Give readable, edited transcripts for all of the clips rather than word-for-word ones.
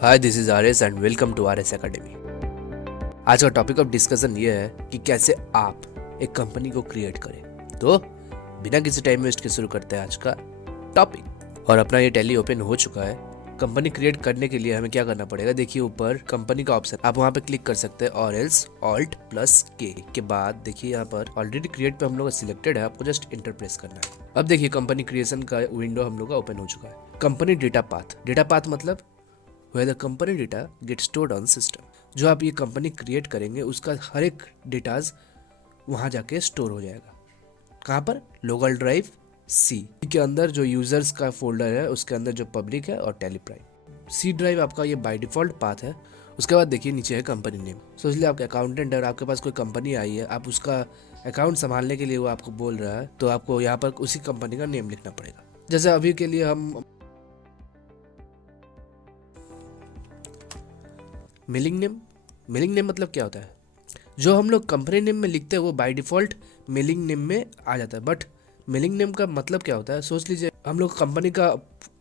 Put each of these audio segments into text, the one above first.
Hi, this is R S and welcome to R S academy. आज का topic of discussion ये है कि कैसे आप एक कंपनी को क्रिएट करें। तो बिना किसी टाइम वेस्ट के शुरू करते हैं आज का टॉपिक। और अपना ये टैली ओपन हो चुका है। कंपनी क्रिएट करने के लिए हमें क्या करना पड़ेगा, देखिए ऊपर कंपनी का ऑप्शन, आप वहाँ पे क्लिक कर सकते हैं और एल्स ऑल्ट प्लस के बाद देखिए यहाँ पर ऑलरेडी क्रिएट पे हम लोग सिलेक्टेड है, आपको जस्ट इंटर प्रेस करना है। अब देखिए कंपनी क्रिएशन का विंडो हम लोग का ओपन हो चुका है। कंपनी डेटा पाथ मतलब where the company data gets stored on system। जो आप ये कंपनी क्रिएट करेंगे उसका हर एक डेटाज वहाँ जाके स्टोर हो जाएगा। कहाँ पर? लोकल ड्राइव सी के अंदर जो यूजर्स का फोल्डर है उसके अंदर जो पब्लिक है और टेलीप्राइम। सी ड्राइव आपका ये बाय डिफॉल्ट पाथ है। उसके बाद देखिए नीचे है कंपनी नेम। सो इसलिए आपके अकाउंटेंट है और आपके पास कोई कंपनी आई है, आप उसका अकाउंट संभालने के लिए वो आपको बोल रहा है, तो आपको यहाँ पर उसी कंपनी का नेम लिखना पड़ेगा। जैसे अभी के लिए हम मेलिंग नेम मतलब क्या होता है? जो हम लोग कंपनी नेम में लिखते हैं वो बाय डिफॉल्ट मेलिंग नेम में आ जाता है। बट मेलिंग नेम का मतलब क्या होता है? सोच लीजिए हम लोग कंपनी का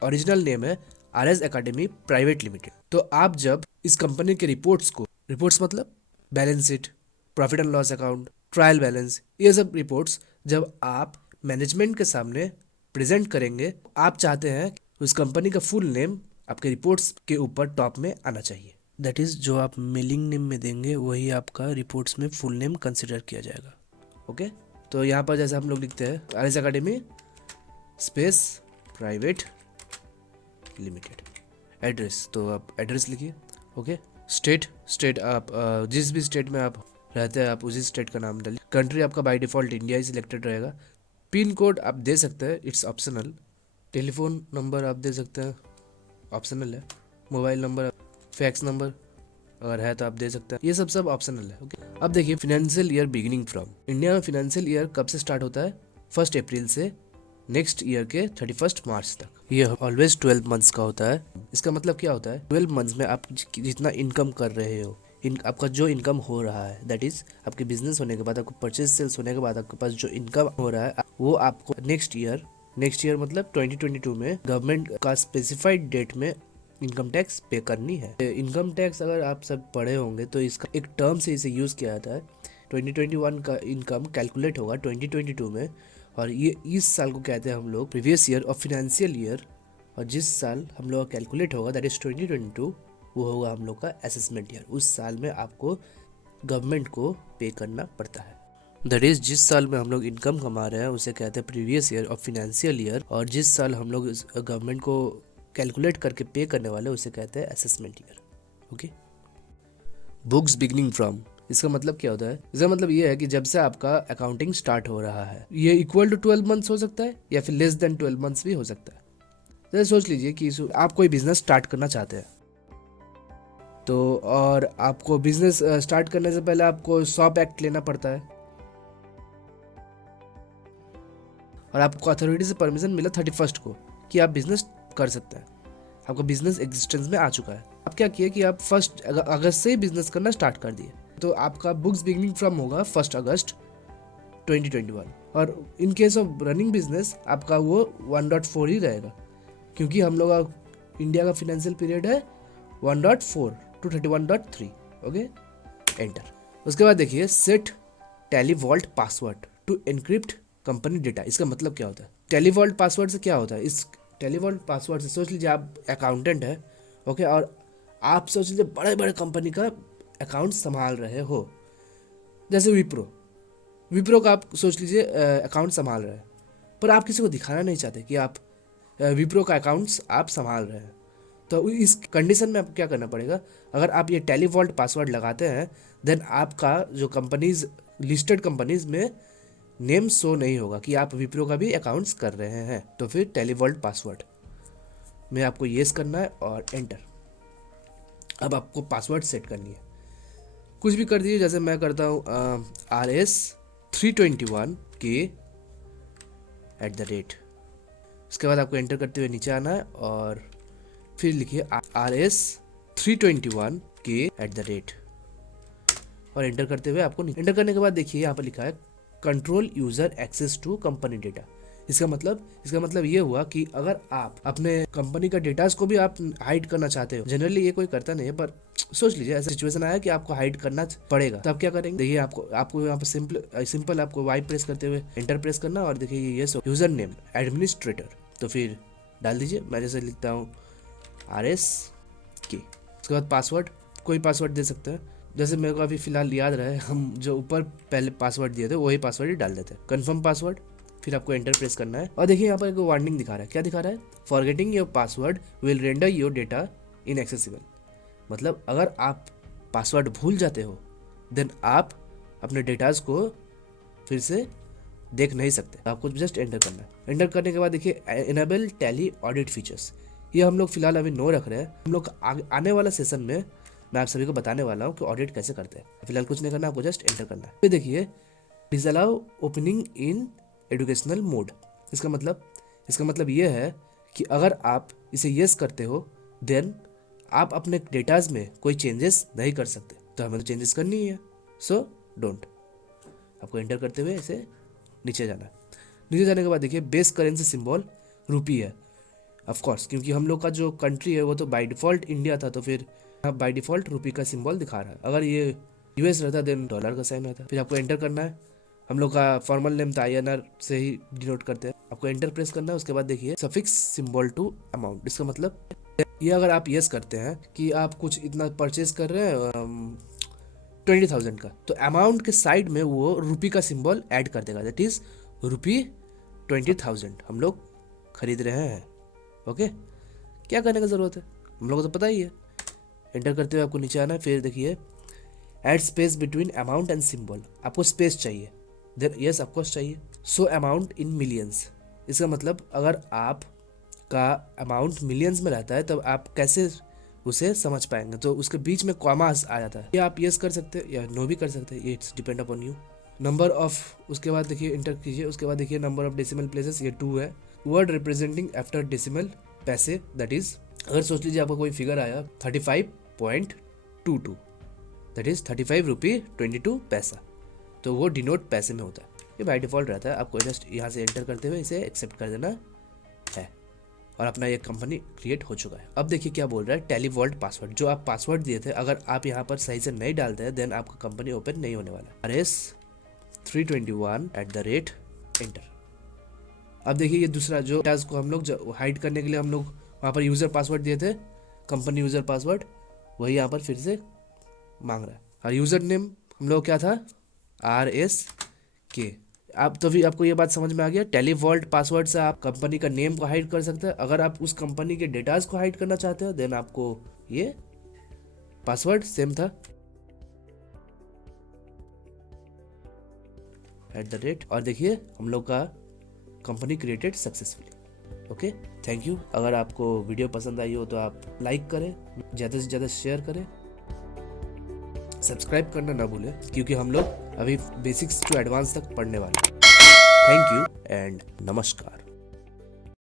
ओरिजिनल नेम है are S academy private limited. तो आप जब इस कंपनी के रिपोर्ट्स मतलब balance sheet, profit and loss account, trial balance, ये सब रिपोर्ट्स जब आप मैनेजमेंट के सामने प्रेजेंट करेंगे, आप चाहते हैं उस कंपनी का फुल नेम आपके रिपोर्ट्स के ऊपर टॉप में आना चाहिए। दैट इज जो आप मेलिंग नेम में देंगे वही आपका रिपोर्ट्स में फुल नेम कंसिडर किया जाएगा। ओके, तो यहाँ पर जैसे हम लोग लिखते हैं are S academy space private limited. Address, तो आप एड्रेस लिखिए। ओके, स्टेट आप जिस भी स्टेट में आप रहते हैं आप उसी स्टेट का नाम डालिए। कंट्री आपका by default India he selected रहेगा। पिन कोड आप दे सकते हैं, इट्स ऑप्शनल। टेलीफोन नंबर आप दे सकते हैं, ऑप्शनल है। मोबाइल नंबर, फैक्स नंबर अगर है तो आप दे सकते हैं, ये सब ऑप्शनल है। ओके, अब देखिए financial year beginning from. India में फाइनेंशियल ईयर कब से स्टार्ट होता है? 1 अप्रैल से नेक्स्ट ईयर के 31 मार्च तक। ये ऑलवेज 12 मंथ्स का होता है। इसका मतलब क्या होता है? 12 मंथ्स में आप जितना इनकम कर रहे हो, आपका जो इनकम हो रहा है, दैट इज आपके बिजनेस होने के बाद, आपको परचेज सेल्स होने के बाद आपके पास जो इनकम हो रहा है वो आपको नेक्स्ट ईयर मतलब 2022 में गवर्नमेंट का स्पेसिफाइड डेट में इनकम टैक्स पे करनी है। इनकम टैक्स अगर आप सब पढ़े होंगे तो इसका एक टर्म से इसे यूज किया जाता है। 2021 का इनकम कैलकुलेट होगा 2022 में, और ये इस साल को कहते हैं हम लोग previous year of financial year. और जिस साल हम लोग का कैलकुलेट होगा दैट इज 2022, वो होगा हम लोग का असेसमेंट ईयर। उस साल में आपको गवर्नमेंट को पे करना पड़ता है। दैट इज जिस साल में हम लोग इनकम कमा रहे हैं उसे कहते हैं previous year of financial year, और जिस साल हम लोग गवर्नमेंट को कैलकुलेट करके पे करने वाले उसे कहते हैं assessment year. Okay, books beginning from, इसका मतलब क्या होता है? इसका मतलब ये है कि जब से आपका अकाउंटिंग स्टार्ट हो रहा है, ये इक्वल टू 12 मंथ्स हो सकता है या फिर लेस देन 12 मंथ्स भी हो सकता है। जैसे सोच लीजिए कि आप कोई बिजनेस स्टार्ट करना चाहते हैं, तो और आपको बिजनेस स्टार्ट करने से पहले आपको शॉप एक्ट लेना पड़ता है, और आपको अथॉरिटी से परमिशन मिला 31 को कि आप बिजनेस कर सकते हैं। आपका बिजनेस एग्जिस्टेंस में आ चुका है। आप क्या किए कि आप 1 अगस्त से ही बिजनेस करना स्टार्ट कर दिए, तो आपका बुक्स बिगिनिंग फ्रॉम होगा 1 अगस्त 2021। और in case of running business आपका वो 1.4 ही रहेगा, क्योंकि हम लोग का इंडिया का फाइनेंशियल पीरियड है 1.4 टू 31.3। Okay, enter. उसके बाद देखिए set Tally vault password to encrypt company data. इसका मतलब क्या होता है? टैली वॉल्ट पासवर्ड से क्या होता है? इस टैली वॉल्ट पासवर्ड से सोच लीजिए आप अकाउंटेंट है, ओके, और आप सोच लीजिए बड़े बड़े कंपनी का अकाउंट संभाल रहे हो, जैसे विप्रो का आप सोच लीजिए अकाउंट संभाल रहे हैं, पर आप किसी को दिखाना नहीं चाहते कि आप विप्रो का अकाउंट्स आप संभाल रहे हैं। तो इस कंडीशन में आपको क्या करना पड़ेगा? अगर आप ये टैली वॉल्ट पासवर्ड लगाते हैं देन आपका जो कंपनीज लिस्टेड कंपनीज में नेम शो नहीं होगा कि आप विप्रो का भी अकाउंट्स कर रहे हैं। तो फिर टैली वॉल्ट पासवर्ड में आपको येस करना है और एंटर। अब आपको पासवर्ड सेट करनी है, कुछ भी कर दीजिए, जैसे मैं करता हूँ RS321K@। उसके बाद आपको एंटर करते हुए नीचे आना है और फिर लिखिए RS321K@, और एंटर करते हुए आपको एंटर करने के बाद देखिए यहाँ पर लिखा है control user access to company data. इसका मतलब ये हुआ कि अगर आप अपने कंपनी का डेटास को भी आप हाइड करना चाहते हो, जनरली ये कोई करता नहीं है, पर सोच लीजिए ऐसा सिचुएशन आया कि आपको हाइड करना पड़ेगा, तो आप क्या करेंगे? देखिए आपको यहाँ पर सिंपल आपको वाई प्रेस करते हुए एंटर प्रेस करना और देखिए ये यूजर नेम एडमिनिस्ट्रेटर, तो फिर डाल दीजिए। मैं जैसे लिखता हूँ RSK, उसके बाद पासवर्ड, कोई पासवर्ड दे सकते हैं, जैसे मेरे को अभी फिलहाल याद रहे, हम जो ऊपर पहले पासवर्ड दिए थे वही पासवर्ड ही डाल देते हैं। कंफर्म पासवर्ड, फिर आपको एंटर प्रेस करना है और देखिए यहाँ पर एक वार्निंग दिखा रहा है। क्या दिखा रहा है? Forgetting your password will render your data inaccessible. मतलब अगर आप पासवर्ड भूल जाते हो देन आप अपने डेटाज को फिर से देख नहीं सकते, आपको जस्ट एंटर करना है। एंटर करने के बाद देखिए एनेबल टैली ऑडिट फीचर्स, ये हम लोग फिलहाल अभी नो रख रहे हैं। हम लोग आने वाला सेशन में मैं आप सभी को बताने वाला हूँ कि ऑडिट कैसे करते हैं। फिलहाल कुछ नहीं करना, आपको जस्ट एंटर करना है। फिर देखिए disallow opening in educational mode, इसका मतलब ये है कि अगर आप इसे यस करते हो देन आप अपने डेटाज में कोई चेंजेस नहीं कर सकते, तो हमें तो चेंजेस करनी ही है, सो डोंट। आपको एंटर करते हुए इसे नीचे जाना है। नीचे जाने के बाद देखिए बेस करेंसी सिंबल रुपी है, ऑफ कोर्स, क्योंकि हम लोग का जो कंट्री है वो तो बाय डिफॉल्ट इंडिया था, तो फिर बाय डिफॉल्ट रुपी का सिंबल दिखा रहा है। अगर ये US रहता देन डॉलर का साइन रहता। फिर आपको एंटर करना है। हम लोग का फॉर्मल नेम था INR से ही डिनोट करते हैं। आपको एंटर प्रेस करना है। उसके बाद देखिए सफिक्स सिंबल टू अमाउंट, इसका मतलब ये अगर आप यस करते हैं कि आप कुछ इतना परचेज कर रहे हैं 20,000 का, तो अमाउंट के साइड में वो रुपी का सिंबल ऐड कर देगा, दैट इज रुपी 20,000 हम लोग खरीद रहे हैं। ओके, क्या करने का जरूरत है, हम लोग को तो पता ही है। एंटर करते हुए आपको नीचे आना है। फिर देखिए add space between amount and symbol, आपको स्पेस चाहिए, देन यस ऑफकोर्स चाहिए। सो अमाउंट इन मिलियंस, इसका मतलब अगर आप का अमाउंट मिलियंस में रहता है तब आप कैसे उसे समझ पाएंगे, तो उसके बीच में कॉमास आ जाता है। या आप यस कर सकते हैं या नो भी कर सकते हैं, ये it's depend upon you. Number of, उसके बाद देखिए एंटर कीजिए। उसके बाद देखिए नंबर ऑफ डेसिमल प्लेसेस, ये 2 है। वर्ड रिप्रेजेंटिंग आफ्टर डेसिमल पैसे, दैट इज अगर सोच लीजिए आपको कोई फिगर आया 35.22, दैट इज 35 रुपये 22 पैसा, तो वो डिनोट पैसे में होता है। ये बाय डिफॉल्ट रहता है। आपको जस्ट यहाँ से एंटर करते हुए इसे एक्सेप्ट कर देना है और अपना ये कंपनी क्रिएट हो चुका है। अब देखिए क्या बोल रहा है, टैली वॉल्ट पासवर्ड, जो आप पासवर्ड दिए थे अगर आप यहाँ पर सही से नहीं डालते हैं देन आपका कंपनी ओपन नहीं होने वाला। RS321 enter. अब देखिए ये दूसरा जो टास्क को हम लोग हाइड करने के लिए हम लोग वहाँ पर यूज़र पासवर्ड दिए थे, कंपनी यूज़र पासवर्ड, वही यहाँ पर फिर से मांग रहा है। और यूज़र नेम हम लोग क्या था, RSK। आप तो भी आपको ये बात समझ में आ गया, टैली वॉल्ट पासवर्ड से आप कंपनी का नेम को हाइड कर सकते हैं। अगर आप उस कंपनी के डेटाज को हाइड करना चाहते हो देन आपको ये पासवर्ड सेम था @ और देखिए हम लोग का company created successfully. Okay, thank you. अगर आपको वीडियो पसंद आई हो तो आप लाइक करें, ज़्यादा से ज़्यादा शेयर करें, सब्सक्राइब करना ना भूलें, क्योंकि हम लोग अभी बेसिक्स टू एडवांस तक पढ़ने वाले हैं। थैंक यू एंड नमस्कार।